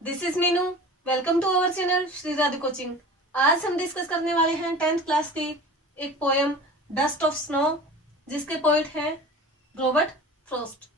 This is Meenu. Welcome to our channel Shri Radhe coaching. आज हम discuss करने वाले हैं 10th क्लास की एक पोयम डस्ट ऑफ स्नो, जिसके पोइट हैं रॉबर्ट फ्रॉस्ट।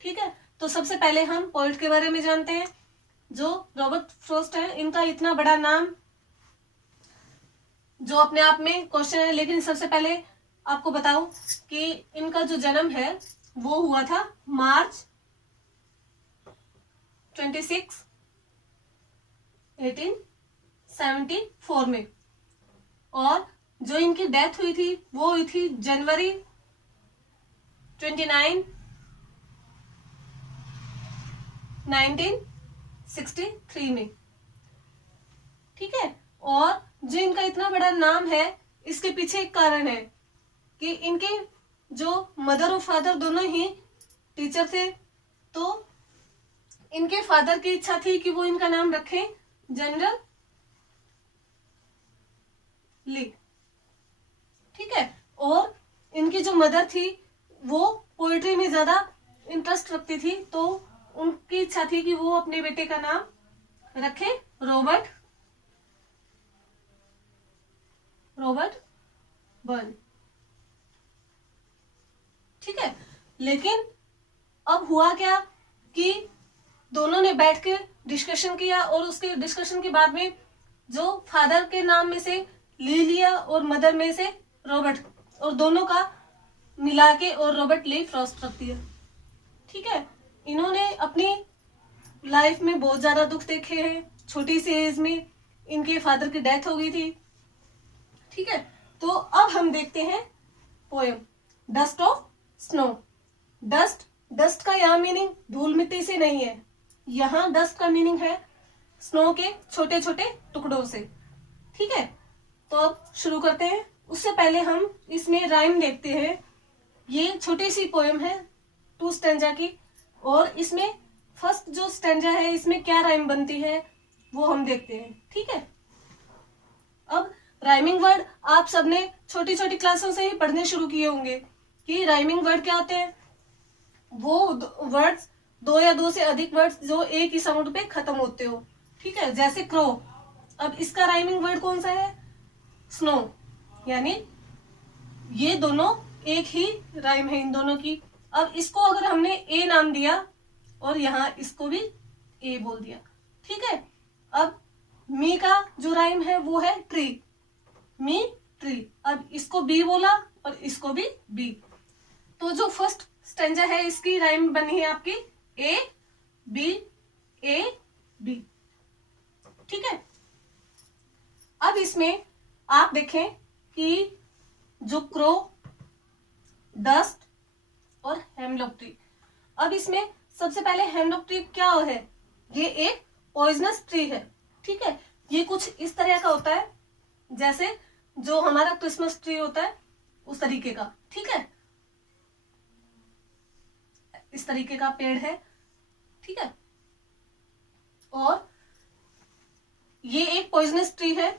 ठीक है, तो सबसे पहले हम पोइट के बारे में जानते हैं। जो रॉबर्ट फ्रॉस्ट है, इनका इतना बड़ा नाम जो अपने आप में क्वेश्चन है, लेकिन सबसे पहले आपको बताऊं कि इनका जो जन्म है वो हुआ था मार्च 26, 1874 में, और जो इनकी डेथ हुई थी वो हुई थी जनवरी 29, 1963 में। ठीक है, और जो इनका इतना बड़ा नाम है, इसके पीछे एक कारण है कि इनके जो मदर और फादर दोनों ही टीचर थे, तो इनके फादर की इच्छा थी कि वो इनका नाम रखें जनरल ली। ठीक है, और इनकी जो मदर थी वो पोएट्री में ज्यादा इंटरेस्ट रखती थी, तो उनकी इच्छा थी कि वो अपने बेटे का नाम रखें रॉबर्ट बर्न। ठीक है, लेकिन अब हुआ क्या कि दोनों ने बैठ के डिस्कशन किया, और उसके डिस्कशन के बाद में जो फादर के नाम में से ली लिया और मदर में से रॉबर्ट, और दोनों का मिला के और रॉबर्ट ली फ्रॉस्ट रख दिया। ठीक है, इन्होंने अपनी लाइफ में बहुत ज्यादा दुख देखे हैं। छोटी सी एज में इनके फादर की डेथ हो गई थी। ठीक है, तो अब हम देखते हैं poem dust of snow. Dust का यहाँ मीनिंग धूल मिट्टी से नहीं है, यहाँ डस्ट का मीनिंग है स्नो के छोटे छोटे टुकड़ों से। ठीक है, तो अब शुरू करते हैं। उससे पहले हम इसमें राइम देखते हैं। ये छोटी सी पोएम है 2 स्टैंजा की, और इसमें फर्स्ट जो स्टैंजा है इसमें क्या राइम बनती है वो हम देखते हैं। ठीक है, अब राइमिंग वर्ड आप सबने छोटी छोटी क्लासों से ही पढ़ने शुरू किए होंगे कि राइमिंग वर्ड क्या होते हैं। वो वर्ड्स, 2 या 2 से अधिक वर्ड्स जो एक ही साउंड पे खत्म होते हो। ठीक है, जैसे क्रो, अब इसका राइमिंग वर्ड कौन सा है? स्नो, यानी ये दोनों एक ही राइम है इन दोनों की। अब इसको अगर हमने ए नाम दिया और यहाँ इसको भी ए बोल दिया। ठीक है, अब मी का जो राइम है वो है ट्री, मी ट्री। अब इसको बी बोला और इसको भी बी, तो जो फर्स्ट स्टेंजा है इसकी राइम बनी है आपकी ए बी। ठीक है, अब इसमें आप देखें कि जो क्रो, डस्ट और हेमलॉक ट्री। अब इसमें सबसे पहले हेमलॉक ट्री क्या है? ये एक पॉइजनस ट्री है। ठीक है, ये कुछ इस तरह का होता है जैसे जो हमारा क्रिसमस ट्री होता है उस तरीके का। ठीक है, इस तरीके का पेड़ है। ठीक है, और ये एक पॉइजनस ट्री है।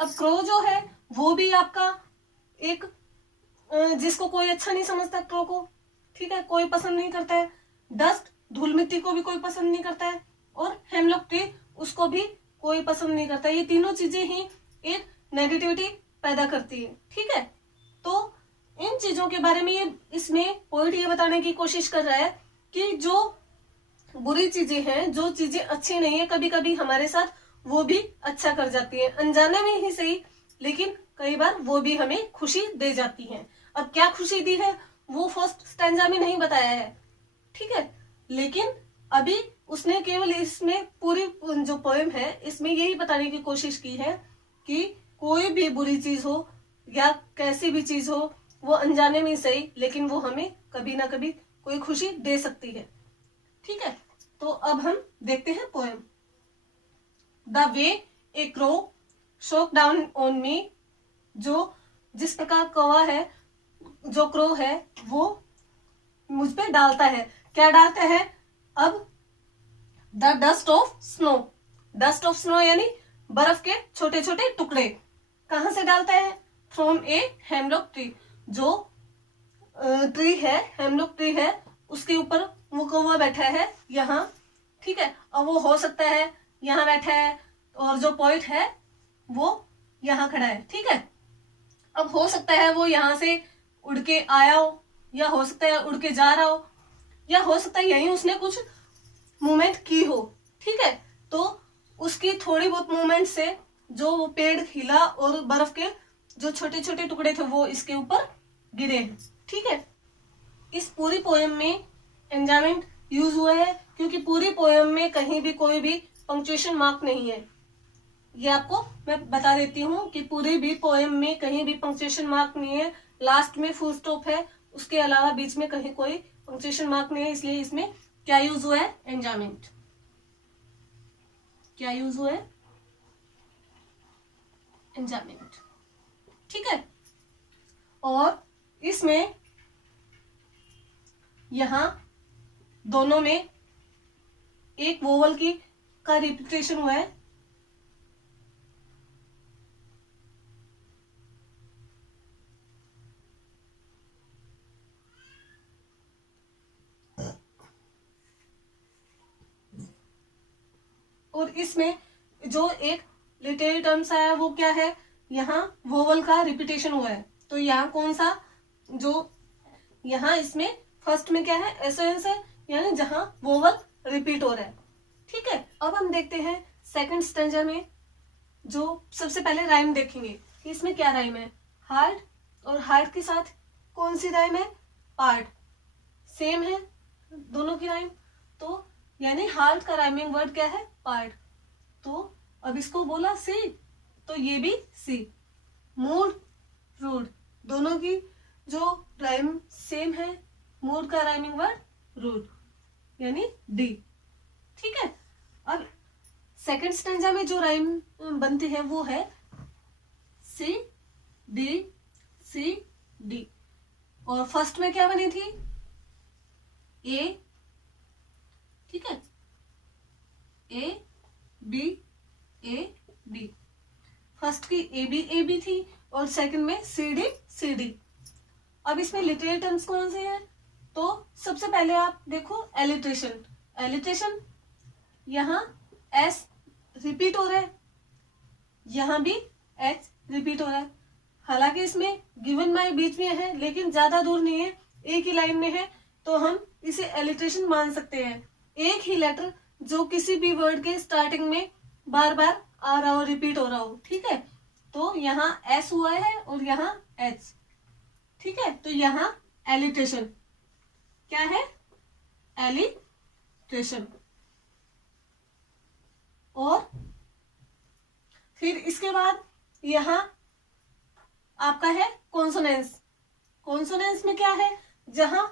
अब क्रो जो है वो भी आपका एक, जिसको कोई अच्छा नहीं समझता क्रो को। ठीक है, कोई पसंद नहीं करता है। डस्ट, धूल मिट्टी को भी कोई पसंद नहीं करता है, और हेमलॉक ट्री उसको भी कोई पसंद नहीं करता। ये तीनों चीजें ही एक नेगेटिविटी पैदा करती है। ठीक है, तो इन चीजों के बारे में ये इसमें पोएट ये बताने की कोशिश कर रहा है कि जो बुरी चीजें हैं, जो चीजें अच्छी नहीं है, कभी कभी हमारे साथ वो भी अच्छा कर जाती है, अनजाने में ही सही, लेकिन कई बार वो भी हमें खुशी दे जाती है। अब क्या खुशी दी है वो फर्स्ट स्टैंजा में नहीं बताया है। ठीक है, लेकिन अभी उसने केवल इसमें पूरी जो पोएम है इसमें यही बताने की कोशिश की है कि कोई भी बुरी चीज हो या कैसी भी चीज हो, वो अनजाने में सही, लेकिन वो हमें कभी ना कभी कोई खुशी दे सकती है। ठीक है, तो अब हम देखते हैं poem. The way A crow शोक डाउन ऑन मी। जो जिस प्रकार कौवा है, जो क्रो है, वो मुझ पे डालता है। क्या डालता है? अब the dust of snow, dust of snow यानी बर्फ के छोटे छोटे टुकड़े कहां से डालता है? From a hemlock tree. जो ट्री है, हेमलॉक ट्री है, उसके ऊपर वो कौवा बैठा है यहाँ। ठीक है, अब वो हो सकता है यहाँ बैठा है और जो पोइट है वो यहाँ खड़ा है, ठीक है। अब हो सकता है वो यहाँ से उड़ के आया हो, या हो सकता है उड़ के जा रहा हो, या हो सकता है यहीं उसने कुछ मूवमेंट की हो, ठीक है। तो उसकी थोड़ी बहुत मूवमेंट से जो वो पेड़ हिला और बर्फ के जो छोटे छोटे टुकड़े थे वो इसके ऊपर गिरे हैं, ठीक है। इस पूरी पोएम में एंजाइमेंट यूज हुआ है क्योंकि पूरी पोएम में कहीं भी कोई भी पंक्चुएशन मार्क नहीं है। ये आपको मैं बता देती हूँ कि पूरी भी पोएम में कहीं भी पंक्चुएशन मार्क नहीं है, लास्ट में फुल स्टॉप है, उसके अलावा बीच में कहीं कोई पंक्चुएशन मार्क नहीं है। इसलिए इसमें क्या यूज हुआ है, एंजाइमेंट। क्या यूज हुआ है, एंजाइमेंट, ठीक है। और इसमें यहां दोनों में एक वोवल की का रिपीटेशन हुआ है, और इसमें जो एक लिटरेरी टर्म्स आया वो क्या है, यहाँ वोवल का रिपीटेशन हुआ है। तो यहाँ कौन सा, जो यहाँ इसमें फर्स्ट में क्या है, एसोनेंस है, यानी जहां वोवल रिपीट हो रहा है, ठीक है। अब हम देखते हैं सेकंड स्टैंजा में, जो सबसे पहले राइम देखेंगे कि इसमें क्या राइम है। हार्ट, और हार्ट के साथ कौन सी राइम है, पार्ट, सेम है दोनों की राइम। तो यानी हार्ट का राइमिंग वर्ड क्या है, पार्ट। तो अब इसको बोला सी, तो ये भी सी। मूड, रूड, दोनों की जो राइम सेम है, मूड का राइमिंग वर्ड रूड, यानी डी, ठीक है। अब सेकंड स्टैंजा में जो राइम बनती है वो है सी डी सी डी, और फर्स्ट में क्या बनी थी, ए, ठीक है, ए बी, फर्स्ट की ए बी थी और सेकंड में सी डी। अब इसमें लिटरेरी टर्म्स कौन से हैं, तो सबसे पहले आप देखो एलिट्रेशन। एलिट्रेशन, यहां एस रिपीट हो रहा है, यहां भी एच रिपीट हो रहा है। हालांकि इसमें गिवन बाय बीच में है लेकिन ज्यादा दूर नहीं है, एक ही लाइन में है, तो हम इसे एलिट्रेशन मान सकते हैं। एक ही लेटर जो किसी भी वर्ड के स्टार्टिंग में बार बार आ रहा हो, रिपीट हो रहा हो, ठीक है। तो यहाँ एस हुआ है और यहाँ एच, ठीक है। तो यहाँ एलिट्रेशन क्या है, एलिट्रेशन। और फिर इसके बाद यहाँ आपका है कॉन्सोनेंस। कॉन्सोनेंस में क्या है, जहां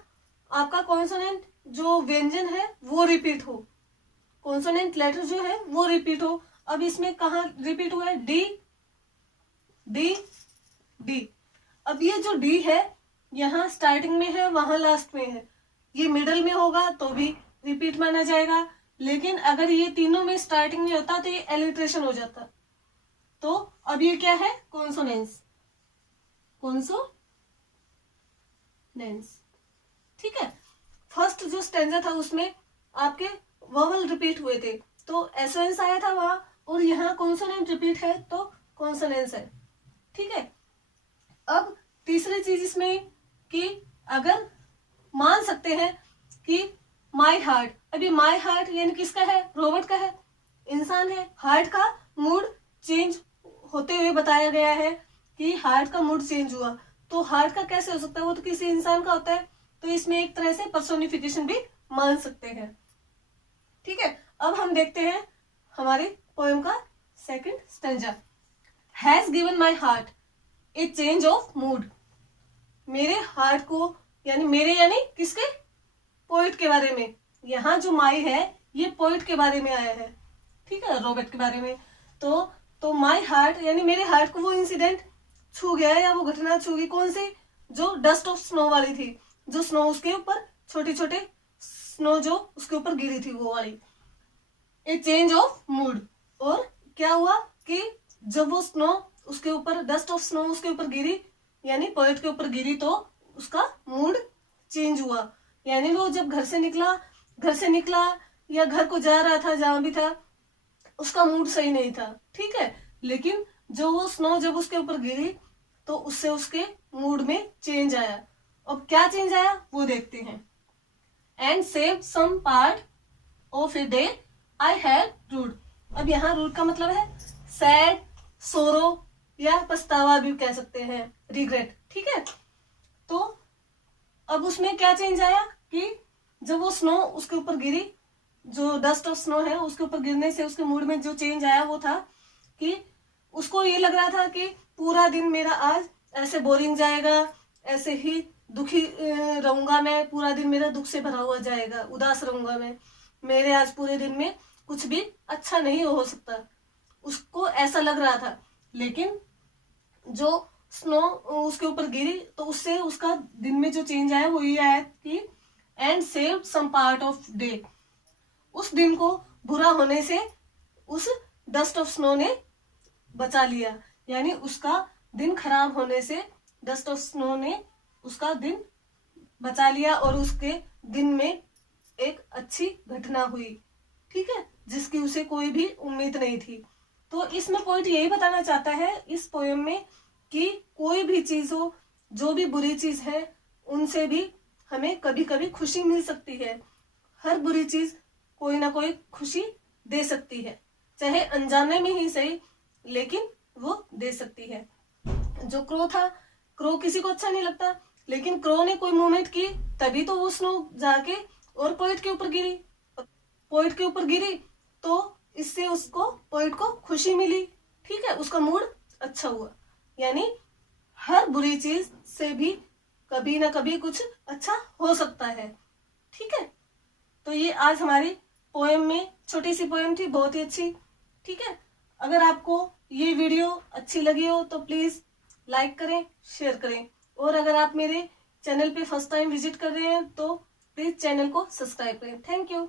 आपका कॉन्सोनेंट जो व्यंजन है वो रिपीट हो, कॉन्सोनेंट लेटर जो है वो रिपीट हो। अब इसमें कहा रिपीट हुआ है, डी डी डी। अब ये जो डी है यहाँ स्टार्टिंग में है, वहां लास्ट में है, ये मिडल में होगा तो भी रिपीट माना जाएगा। लेकिन अगर ये तीनों में स्टार्टिंग में होता तो ये एलिट्रेशन हो जाता। तो अब ये क्या है, कॉन्सोनेंस, कॉन्सोनेंस, ठीक है। फर्स्ट जो स्टैंजा था उसमें आपके वोवल रिपीट हुए थे, तो एसोनेंस आया था वहां, और यहाँ कॉन्सोनेंट रिपीट है तो कॉन्सोनेंस है, ठीक है। अब तीसरी चीज इसमें कि अगर मान सकते हैं कि माय हार्ट, अभी माय हार्ट यानी किसका है, रॉबर्ट का है, इंसान है। हार्ट का मूड चेंज होते हुए बताया गया है कि हार्ट का मूड चेंज हुआ, तो हार्ट का कैसे हो सकता है, वो तो किसी इंसान का होता है। तो इसमें एक तरह से पर्सोनिफिकेशन भी मान सकते हैं, ठीक है। अब हम देखते हैं हमारे पोएम का second stanza. Has given my heart A change of mood. मेरे हार्ट को, यानी मेरे यानी किसके, पोइट के बारे में। यहाँ जो माई है ये पोइट के बारे में आया है, ठीक है, रॉबर्ट के बारे में। तो माई हार्ट यानी मेरे हार्ट को वो इंसिडेंट छू गया या वो घटना छू गई, कौन सी, जो डस्ट ऑफ स्नो वाली थी, जो स्नो उसके ऊपर छोटे छोटे स्नो जो उसके ऊपर गिरी थी वो वाली, ए चेंज ऑफ मूड। और क्या हुआ कि जब वो स्नो उसके ऊपर, डस्ट ऑफ स्नो उसके ऊपर गिरी यानी पोइट के ऊपर गिरी, तो उसका मूड चेंज हुआ। यानी वो जब घर से निकला या घर को जा रहा था, जहां भी था, उसका मूड सही नहीं था, ठीक है। लेकिन जो वो स्नो जब उसके ऊपर गिरी तो उससे उसके मूड में चेंज आया। अब क्या चेंज आया वो देखते हैं। And save some part of a day I had rude. अब यहाँ रूड का मतलब है सैड, सोरो या पछतावा भी कह सकते हैं, रिग्रेट, ठीक है। तो अब उसमें क्या चेंज आया कि जब वो स्नो उसके ऊपर गिरी, जो डस्ट ऑफ स्नो है उसके ऊपर गिरने से उसके मूड में जो चेंज आया वो था कि उसको ये लग रहा था कि पूरा दिन मेरा आज ऐसे बोरिंग जाएगा, ऐसे ही दुखी रहूंगा मैं, पूरा दिन मेरा दुख से भरा हुआ जाएगा, उदास रहूंगा मैं, मेरे आज पूरे दिन में कुछ भी अच्छा नहीं हो सकता, उसको ऐसा लग रहा था। लेकिन जो स्नो उसके ऊपर गिरी तो उससे उसका दिन में जो चेंज आया वो ये आया कि and save some part of day. उस दिन को बुरा होने से उस डस्ट ऑफ स्नो ने बचा लिया, यानी उसका दिन खराब होने से डस्ट ऑफ स्नो ने उसका दिन बचा लिया और उसके दिन में एक अच्छी घटना हुई, ठीक है, जिसकी उसे कोई भी उम्मीद नहीं थी। तो इसमें पॉइंट यही बताना चाहता है इस पोएम में कि कोई भी चीज हो, जो भी बुरी चीज है, उनसे भी हमें कभी कभी खुशी मिल सकती है। हर बुरी चीज कोई ना कोई खुशी दे सकती है, चाहे अनजाने में ही सही, लेकिन वो दे सकती है। जो क्रो था, क्रो किसी को अच्छा नहीं लगता, लेकिन क्रो ने कोई मूवमेंट की तभी तो वो स्नो जाके और पोइट के ऊपर गिरी। पोइट के ऊपर गिरी तो इससे उसको, पोइट को खुशी मिली, ठीक है, उसका मूड अच्छा हुआ। यानी हर बुरी चीज से भी कभी ना कभी कुछ अच्छा हो सकता है, ठीक है। तो ये आज हमारी पोएम में छोटी सी पोएम थी, बहुत ही अच्छी, ठीक है। अगर आपको ये वीडियो अच्छी लगी हो तो प्लीज लाइक करें, शेयर करें, और अगर आप मेरे चैनल पे फर्स्ट टाइम विजिट कर रहे हैं तो प्लीज चैनल को सब्सक्राइब करें। Thank you.